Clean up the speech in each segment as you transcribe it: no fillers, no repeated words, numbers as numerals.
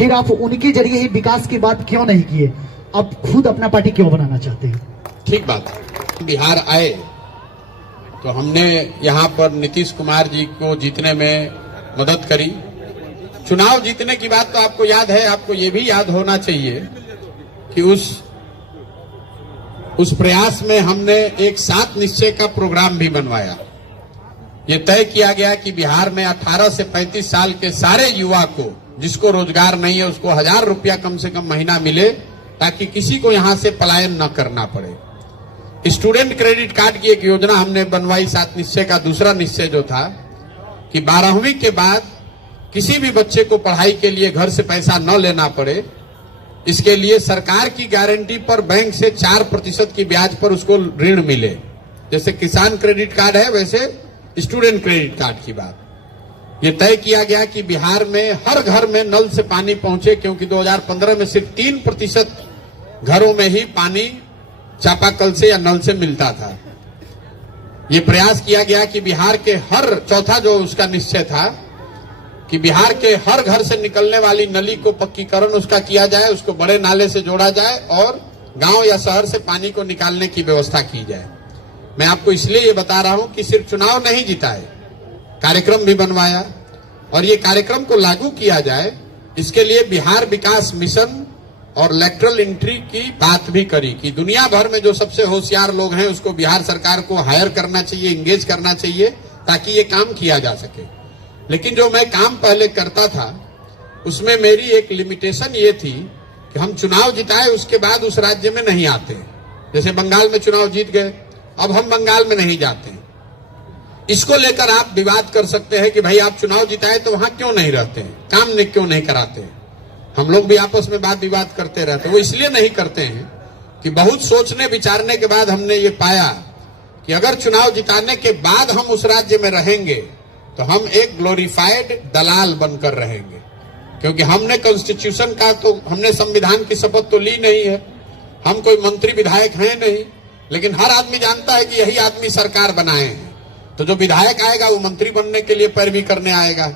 फिर आप उनके जरिए ही विकास की बात क्यों नहीं किए? आप खुद अपना पार्टी क्यों बनाना चाहते हैं? ठीक बात है। बिहार आए तो हमने यहाँ पर नीतीश कुमार जी को जीतने में मदद करी। चुनाव जीतने की बात तो आपको याद है, आपको ये भी याद होना चाहिए कि उस प्रयास में हमने एक 7 निश्चय का प्रोग्राम भी बनवाया। ये तय किया गया कि बिहार में 18 से 35 साल के सारे युवा को, जिसको रोजगार नहीं है, उसको 1000 रुपया कम से कम महीना मिले, ताकि किसी को यहां से पलायन न करना पड़े। स्टूडेंट क्रेडिट कार्ड की एक योजना हमने बनवाई 7 निश्चय का। दूसरा निश्चय जो था कि 12वीं के बाद किसी भी बच्चे को पढ़ाई के लिए घर से पैसा न लेना पड़े, इसके लिए सरकार की गारंटी पर बैंक से 4% की ब्याज पर उसको ऋण मिले। जैसे किसान क्रेडिट कार्ड है, वैसे स्टूडेंट क्रेडिट कार्ड की बात। ये तय किया गया कि बिहार में हर घर में नल से पानी पहुंचे, क्योंकि 2015 में सिर्फ 3% घरों में ही पानी चापाकल से या नल से मिलता था। ये प्रयास किया गया कि बिहार के हर, चौथा जो उसका निश्चय था कि बिहार के हर घर से निकलने वाली नली को पक्कीकरण उसका किया जाए, उसको बड़े नाले से जोड़ा जाए और गांव या शहर से पानी को निकालने की व्यवस्था की जाए। मैं आपको इसलिए ये बता रहा हूं कि सिर्फ चुनाव नहीं जीता है, कार्यक्रम भी बनवाया और ये कार्यक्रम को लागू किया जाए, इसके लिए बिहार विकास मिशन और लेटरल एंट्री की बात भी करी कि दुनिया भर में जो सबसे होशियार लोग हैं उसको बिहार सरकार को हायर करना चाहिए, इंगेज करना चाहिए, ताकि ये काम किया जा सके। लेकिन जो मैं काम पहले करता था उसमें मेरी एक लिमिटेशन ये थी कि हम चुनाव जिताए उसके बाद उस राज्य में नहीं आते। जैसे बंगाल में चुनाव जीत गए, अब हम बंगाल में नहीं जाते। इसको लेकर आप विवाद कर सकते हैं कि भाई आप चुनाव जिताए तो वहां क्यों नहीं रहते हैं, काम क्यों नहीं कराते हैं। हम लोग भी आपस में बात विवाद करते रहते हैं। वो इसलिए नहीं करते हैं कि बहुत सोचने विचारने के बाद हमने ये पाया कि अगर चुनाव जिताने के बाद हम उस राज्य में रहेंगे तो हम एक ग्लोरीफाइड दलाल बनकर रहेंगे, क्योंकि हमने कॉन्स्टिट्यूशन का तो, हमने संविधान की शपथ तो ली नहीं है, हम कोई मंत्री विधायक हैं नहीं, लेकिन हर आदमी जानता है कि यही आदमी सरकार बनाए हैं। तो जो विधायक आएगा वो मंत्री बनने के लिए पैरवी करने आएगा,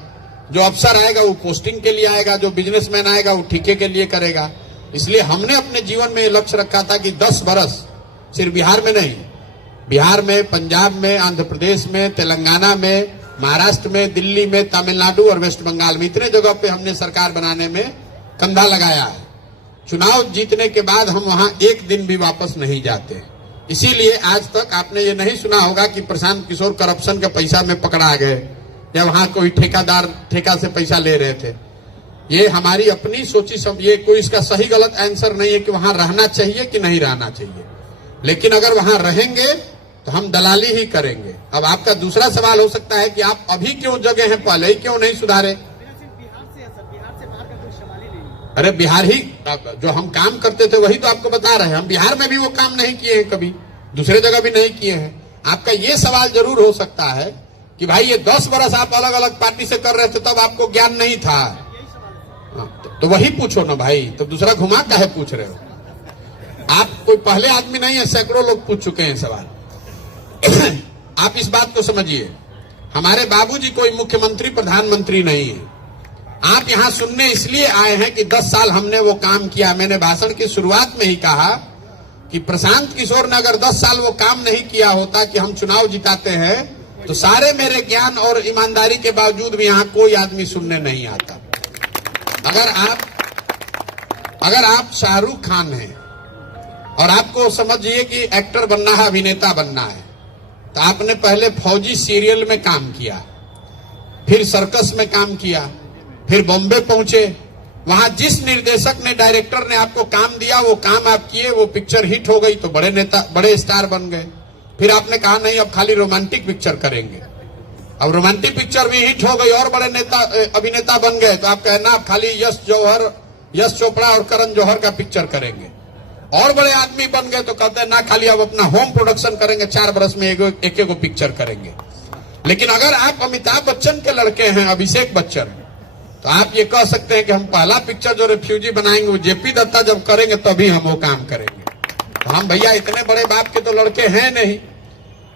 जो अफसर आएगा वो पोस्टिंग के लिए आएगा, जो बिजनेसमैन आएगा वो ठेके के लिए करेगा। इसलिए हमने अपने जीवन में ये लक्ष्य रखा था कि 10 बरस सिर्फ बिहार में नहीं, बिहार में, पंजाब में, आंध्र प्रदेश में, तेलंगाना में, महाराष्ट्र में, दिल्ली में, तमिलनाडु और वेस्ट बंगाल में, इतने जगह पे हमने सरकार बनाने में कंधा लगाया है। चुनाव जीतने के बाद हम वहां एक दिन भी वापस नहीं जाते। इसीलिए आज तक आपने ये नहीं सुना होगा कि प्रशांत किशोर करप्शन के पैसा में पकड़ा गए या वहां कोई ठेकेदार ठेका से पैसा ले रहे थे। ये हमारी अपनी सोची सब, ये कोई इसका सही गलत आंसर नहीं है कि वहां रहना चाहिए कि नहीं रहना चाहिए, लेकिन अगर वहां रहेंगे तो हम दलाली ही करेंगे। अब आपका दूसरा सवाल हो सकता है कि आप अभी क्यों जगह हैं, पहले ही क्यों नहीं सुधारे। अरे बिहार ही जो हम काम करते थे वही तो आपको बता रहे हैं। हम बिहार में भी वो काम नहीं किए हैं, कभी दूसरे जगह भी नहीं किए हैं। आपका ये सवाल जरूर हो सकता है कि भाई ये 10 बरस आप अलग अलग पार्टी से कर रहे थे, तब आपको ज्ञान नहीं था। तो वही पूछो ना भाई, तो दूसरा घुमा काहे पूछ रहे हो। आप कोई पहले आदमी नहीं है, सैकड़ों लोग पूछ चुके हैं सवाल। आप इस बात को समझिए, हमारे बाबूजी कोई मुख्यमंत्री प्रधानमंत्री नहीं है। आप यहां सुनने इसलिए आए हैं कि 10 साल हमने वो काम किया। मैंने भाषण की शुरुआत में ही कहा कि प्रशांत किशोर ने अगर 10 साल वो काम नहीं किया होता कि हम चुनाव जिताते हैं, तो सारे मेरे ज्ञान और ईमानदारी के बावजूद भी यहां कोई आदमी सुनने नहीं आता। अगर आप शाहरुख खान हैं और आपको समझिए कि एक्टर बनना है, अभिनेता बनना है, तो आपने पहले फौजी सीरियल में काम किया, फिर सर्कस में काम किया, फिर बॉम्बे पहुंचे, वहां जिस निर्देशक ने, डायरेक्टर ने आपको काम दिया वो काम आप किए, वो पिक्चर हिट हो गई तो बड़े नेता, बड़े स्टार बन गए। फिर आपने कहा नहीं अब खाली रोमांटिक पिक्चर करेंगे, अब रोमांटिक पिक्चर भी हिट हो गई और बड़े नेता अभिनेता बन गए, तो आप कहना आप खाली यश चोपड़ा और करण जौहर का पिक्चर करेंगे। और बड़े आदमी बन गए तो कहते हैं ना खाली अब अपना होम प्रोडक्शन करेंगे, 4 बरस में एक पिक्चर करेंगे। लेकिन अगर आप अमिताभ बच्चन के लड़के हैं, अभिषेक बच्चन, तो आप ये कह सकते हैं कि हम पहला पिक्चर जो रिफ्यूजी बनाएंगे वो जेपी दत्ता जब करेंगे तभी हम वो काम करेंगे। तो हम भैया इतने बड़े बाप के तो लड़के हैं नहीं।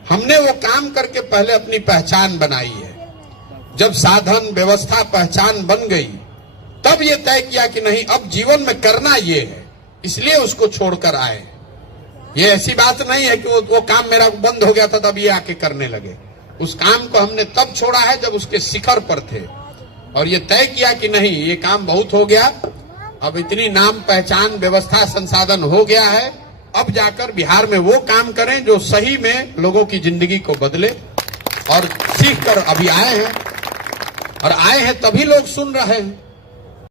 हमने वो काम करके पहले अपनी पहचान बनाई है। जब साधन, व्यवस्था, पहचान बन गई तब ये तय किया कि नहीं, अब जीवन में करना ये है, इसलिए उसको छोड़कर आए। ये ऐसी बात नहीं है कि वो काम मेरा बंद हो गया था तब ये आके करने लगे। उस काम को हमने तब छोड़ा है जब उसके शिखर पर थे, और ये तय किया कि नहीं, ये काम बहुत हो गया, अब इतनी नाम पहचान व्यवस्था संसाधन हो गया है, अब जाकर बिहार में वो काम करें जो सही में लोगों की जिंदगी को बदले। और सीख कर अभी आए हैं, और आए हैं तभी लोग सुन रहे हैं।